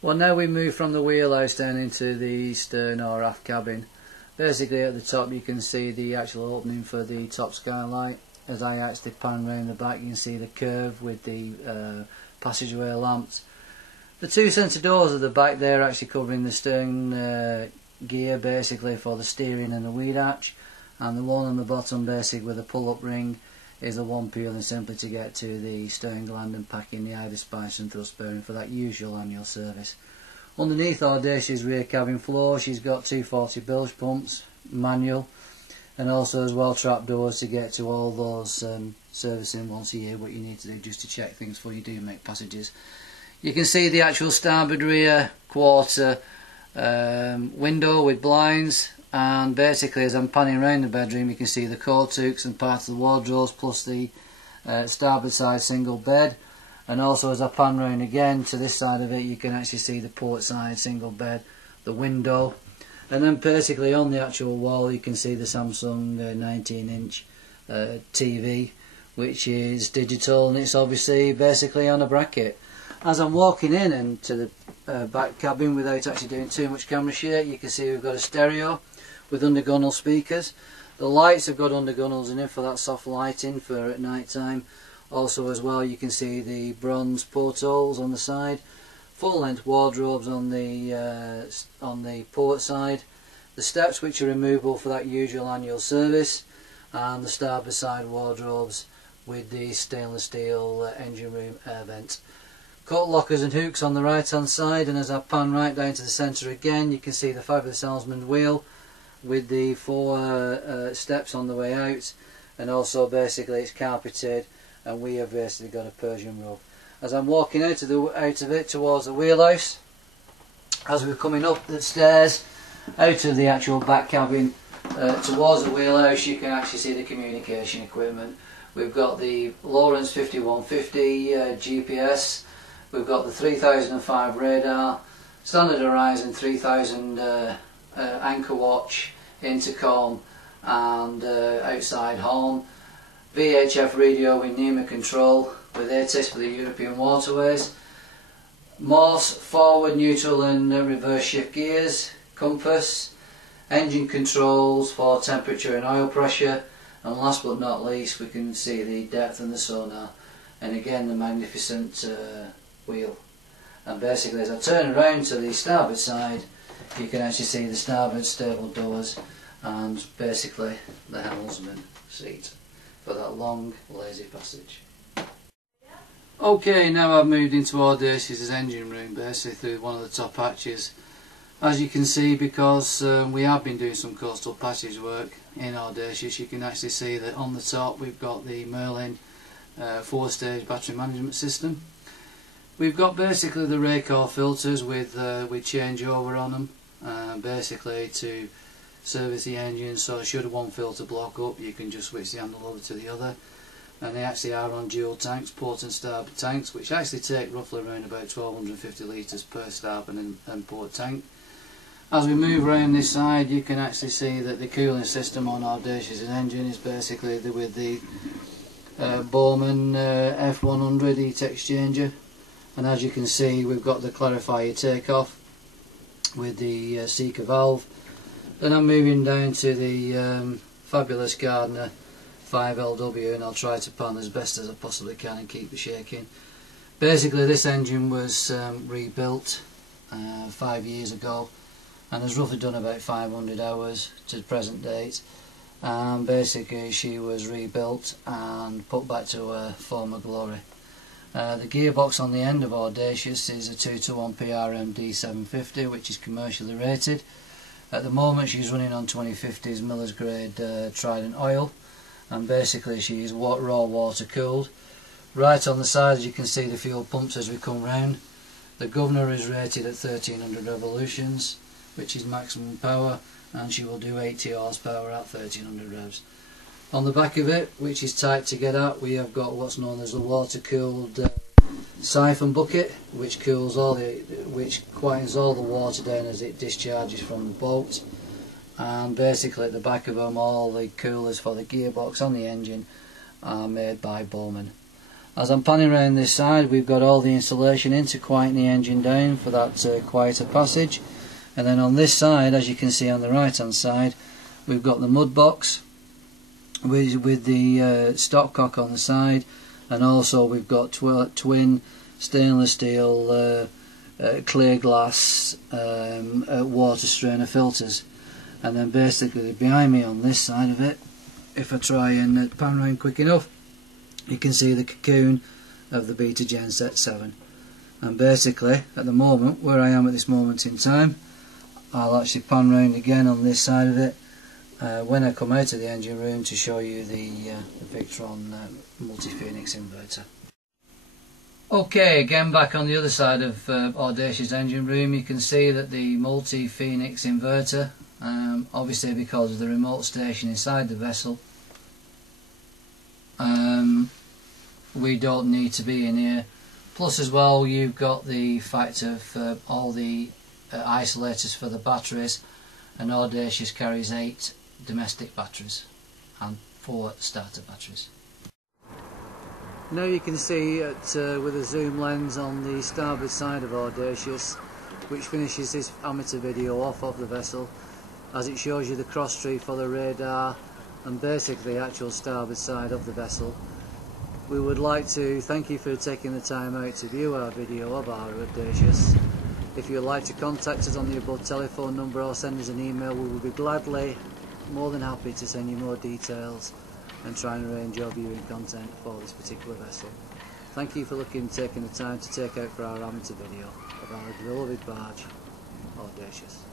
Well, now we move from the wheelhouse down into the stern or aft cabin. Basically at the top you can see the actual opening for the top skylight. As I actually pan round the back you can see the curve with the passageway lamps. The two centre doors at the back there are actually covering the stern gear basically for the steering and the weed hatch, and the one on the bottom basic with a pull-up ring is the one purely and simply to get to the stern gland and pack in the idler spice and thrust bearing for that usual annual service. Underneath Audacious rear cabin floor she's got 240 bilge pumps, manual, and also as well trap doors to get to all those servicing once a year what you need to do just to check things before you do make passages. You can see the actual starboard rear quarter window with blinds, and basically as I'm panning around the bedroom you can see the coat-hooks and parts of the wardrobes plus the starboard side single bed, and also as I pan round again to this side of it you can actually see the port side single bed, the window, and then basically on the actual wall you can see the Samsung 19-inch TV, which is digital, and it's obviously basically on a bracket. As I'm walking in into the back cabin without actually doing too much camera shake, you can see we've got a stereo with undergunnel speakers. The lights have got undergunnels in it for that soft lighting for at night time. Also as well you can see the bronze portholes on the side, full length wardrobes on the port side, the steps which are removable for that usual annual service, and the starboard side wardrobes with the stainless steel engine room air vent. Coat lockers and hooks on the right hand side, and as I pan right down to the centre again you can see the fabulous helmsman wheel with the 4 steps on the way out, and also basically it's carpeted and we have basically got a Persian rug. As I'm walking out of it towards the wheelhouse, as we're coming up the stairs out of the actual back cabin towards the wheelhouse you can actually see the communication equipment. We've got the Lawrence 5150 GPS. We've got the 3005 radar, standard horizon 3000 anchor watch, intercom and outside horn, VHF radio with NEMA control with ATIS for the European waterways, Morse forward, neutral and reverse shift gears, compass, engine controls for temperature and oil pressure, and last but not least we can see the depth and the sonar, and again the magnificent wheel. And basically as I turn around to the starboard side you can actually see the starboard stable doors and basically the helmsman seat for that long lazy passage. Okay, now I've moved into Audacious' engine room basically through one of the top hatches. As you can see, because we have been doing some coastal passage work in Audacious, you can actually see that on the top we've got the Merlin 4-stage battery management system. We've got basically the Raycore filters with changeover on them, basically to service the engine, so should one filter block up you can just switch the handle over to the other. And they actually are on dual tanks, port and starboard tanks, which actually take roughly around about 1250 litres per starboard and port tank. As we move around this side you can actually see that the cooling system on Audacious' engine is basically with the Bowman F100 heat exchanger, and as you can see we've got the clarifier takeoff with the seeker valve. Then I'm moving down to the fabulous Gardner 5LW, and I'll try to pan as best as I possibly can and keep the shaking. Basically this engine was rebuilt 5 years ago and has roughly done about 500 hours to the present date, and basically she was rebuilt and put back to her former glory. The gearbox on the end of Audacious is a 2-to-1 PRM D750 which is commercially rated. At the moment she's running on 2050's Miller's grade Trident oil, and basically she is raw water cooled. Right on the side you can see the fuel pumps as we come round. The governor is rated at 1300 revolutions, which is maximum power, and she will do 80 horsepower at 1300 revs. On the back of it, which is tight to get at, we have got what's known as a water cooled siphon bucket, which quietens all the water down as it discharges from the boat. And basically at the back of them all the coolers for the gearbox on the engine are made by Bowman. As I'm panning around this side, we've got all the insulation in to quieten the engine down for that quieter passage. And then on this side, as you can see on the right hand side, we've got the mud box with the stopcock on the side, and also we've got twin stainless steel clear glass water strainer filters. And then basically behind me on this side of it, if I try and pan around quick enough, you can see the cocoon of the Beta Genset 7. And basically at the moment, where I am at this moment in time, I'll actually pan round again on this side of it when I come out of the engine room to show you the Victron multi-Phoenix inverter. Okay, again back on the other side of Audacious engine room, you can see that the multi-Phoenix inverter, obviously because of the remote station inside the vessel, we don't need to be in here. Plus as well, you've got the fact of all the isolators for the batteries, and Audacious carries 8 domestic batteries and 4 starter batteries. Now you can see with a zoom lens on the starboard side of Audacious, which finishes this amateur video off of the vessel, as it shows you the cross tree for the radar and basically the actual starboard side of the vessel. We would like to thank you for taking the time out to view our video of our Audacious. If you'd like to contact us on the above telephone number or send us an email, we will be gladly more than happy to send you more details and try and arrange your viewing content for this particular vessel. Thank you for taking the time to take out for our amateur video of our beloved barge, Audacious.